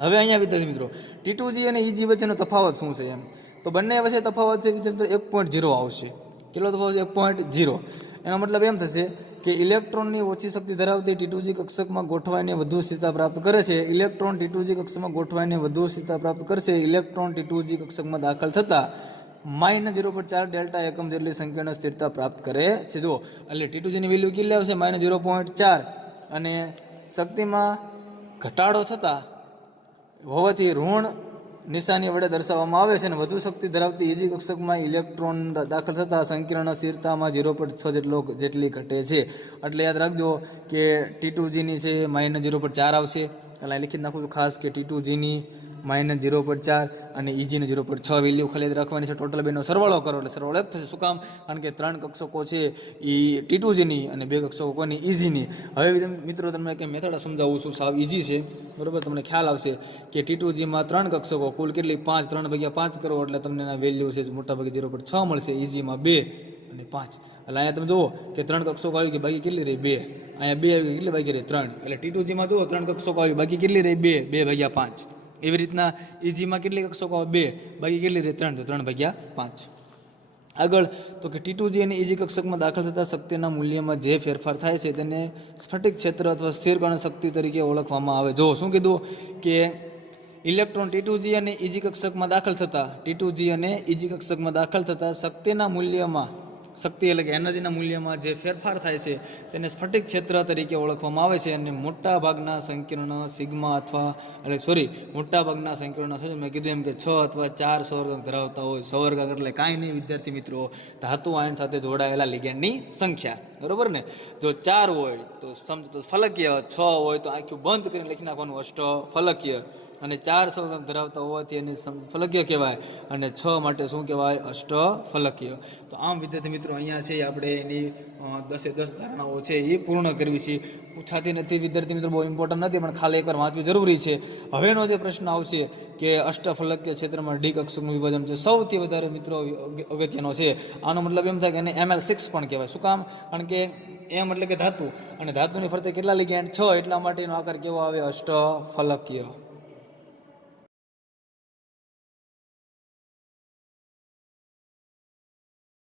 હવે અહીંયા વિદ્યાર્થી મિત્રો T2G અને EG વચ્ચેનો તફાવત શું છે એમ તો બંને વચ્ચે તફાવત છે વિદ્યાર્થી મિત્રો 1.0 આવશે. કેટલો તફાવત? 1.0. એનો મતલબ એમ થશે કે ઇલેક્ટ્રોનની ઓછી શક્તિ ધરાવતી T2G કક્ષકમાં ગોઠવાઈને વધુ સ્થિરતા પ્રાપ્ત કરે છે. ઇલેક્ટ્રોન T2G કક્ષકમાં ગોઠવાઈને વધુ સ્થિરતા પ્રાપ્ત કરશે. ઇલેક્ટ્રોન T2G કક્ષકમાં દાખલ થતા -0.4 ડેલ્ટા એકમ જેટલી સંકીર્ણ સ્થિરતા પ્રાપ્ત કરે છે. જો એટલે T2G ની વેલ્યુ કેટલી આવશે? -0.4 અને શક્તિમાં ઘટાડો થતા હોવાથી ઋણ નિશાની વડે દર્શાવવામાં આવે છે અને વધુ શક્તિ ધરાવતી EG કક્ષકમાં ઇલેક્ટ્રોન દાખલ થતા સંકીર્ણ સ્થિરતામાં 0.6 જેટલી ઘટે છે. એટલે યાદ રાખજો કે T2G ની છે -0.4 આવશે. એટલે લિખિત નાખું છું ખાસ કે T2G ની -0.4 અને EG ને 0.6 વેલ્યુ ખાલી યાદ રાખવાની છે. ટોટલ બેનો સરવાળો કરો એટલે સરવાળો એક થશે. શું કામ? કારણ કે 3 કક્ષકો છે એ T2G ની અને 2 કક્ષકો કોની? EG ની. હવે મિત્રો તમને કંઈ મેથડ સમજાવું છું, સાવ ઇઝી છે, બરોબર? તમને ખ્યાલ આવશે કે T2G માં 3 કક્ષકો કુલ કેટલી? 5. 3/5 કરો એટલે તમને એના વેલ્યુ છે મોટા ભાગે 0.6 મળશે. EG માં 2 અને 5. એટલે અહીંયા તમે જુઓ કે 3 કક્ષકો આવી ગઈ, બાકી કેટલી રહી? 2. અહીંયા 2 આવી ગઈ, કેટલી બાકી રહી? 3. એટલે T2G માં જુઓ 3 કક્ષકો આવી, બાકી કેટલી રહી? 2. 2/5. એવી રીતના EG માં કેટલી કક્ષકો આવે? 2. બાકી કેટલી રહી? 3. તો 3/5. આગળ તો કે T2G અને EG કક્ષકમાં દાખલ થતા શક્તિના મૂલ્યમાં જે ફેરફાર થાય છે તેને સ્ફટિક ક્ષેત્ર અથવા સ્થિર કણ શક્તિ તરીકે ઓળખવામાં આવે. જો શું કીધું કે ઇલેક્ટ્રોન T2G અને EG કક્ષકમાં દાખલ થતા શક્તિના મૂલ્યમાં, શક્તિ એટલે કે એનર્જીના મૂલ્યમાં જે ફેરફાર થાય છે તેને સ્ફટિક ક્ષેત્ર તરીકે ઓળખવામાં આવે છે. અને મોટાભાગના સંકીર્ણ મેં કીધું એમ કે 6 અથવા 4 સૌરગાંક ધરાવતા હોય. સૌરગાંક એટલે કાંઈ નહીં વિદ્યાર્થી મિત્રો, ધાતુ આયન સાથે જોડાયેલા લિગેન્ડની સંખ્યા, બરોબર ને? જો 4 હોય તો સમજો તો ફલકીય, 6 હોય તો આખું બંધ કરીને લખી નાખવાનું અષ્ટફલકીય, અને 4 સૌરગાંક ધરાવતા હોવાથી એને ફલકીય કહેવાય અને 6 માટે શું કહેવાય? અષ્ટફલકીય. તો આમ વિદ્યાર્થી મિત્રો અહીંયા છે આપણે એની 10 ધારણાઓ છે એ પૂર્ણ કરવી છે. પૂછાતી નથી વિદ્યાર્થી મિત્રો, બહુ ઇમ્પોર્ટન્ટ નથી, પણ ખાલી એકવાર વાંચવી જરૂરી છે. હવેનો જે પ્રશ્ન આવશે કે અષ્ટફલકીય ક્ષેત્રમાં ડી કક્ષકનું વિભાજન છે, સૌથી વધારે મિત્રો અગત્યનો છે. આનો મતલબ એમ થાય કે એને ML6 પણ કહેવાય. શું કામ? કારણ કે એમ એટલે કે ધાતુ, અને ધાતુની ફરતે કેટલા લિગેન્ડ? 6, એટલા માટેનો આકાર કેવો આવે? અષ્ટફલકીય.